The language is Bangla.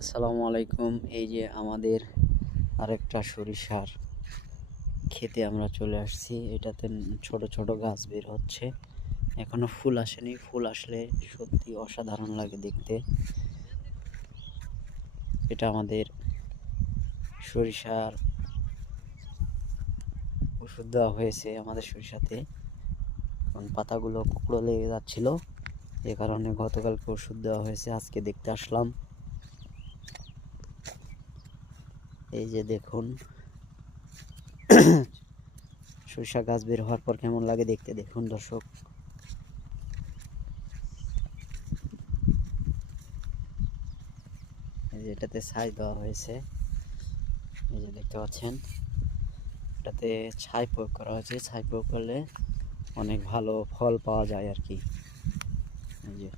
আসসালামু আলাইকুম। এই যে আমাদের আরেকটা সরিষার ক্ষেতে আমরা চলে আসছি। এটাতে ছোট ছোট গাছ বের হচ্ছে, এখনো ফুল আসেনি। ফুল আসলে সত্যি অসাধারণ লাগে দেখতে। এটা আমাদের সরিষার ওষুধ দেওয়া হয়েছে আমাদের সরিষাতে, কারণ পাতাগুলো কুকড়ো লেগে যাচ্ছিল, এ কারণে গতকালকে ওষুধ দেওয়া হয়েছে। আজকে দেখতে আসলাম। এই যে দেখুন সরিষা গাছ বের হওয়ার পর কেমন লাগে দেখতে, দেখুন দর্শক। এই যে এটাতে ছাই দেওয়া হয়েছে, এই যে দেখতে পাচ্ছেন। এটাতে ছাই প্রয়োগ করা হয়েছে, ছাই প্রয়োগ করলে অনেক ভালো ফল পাওয়া যায় আর কি। এই যে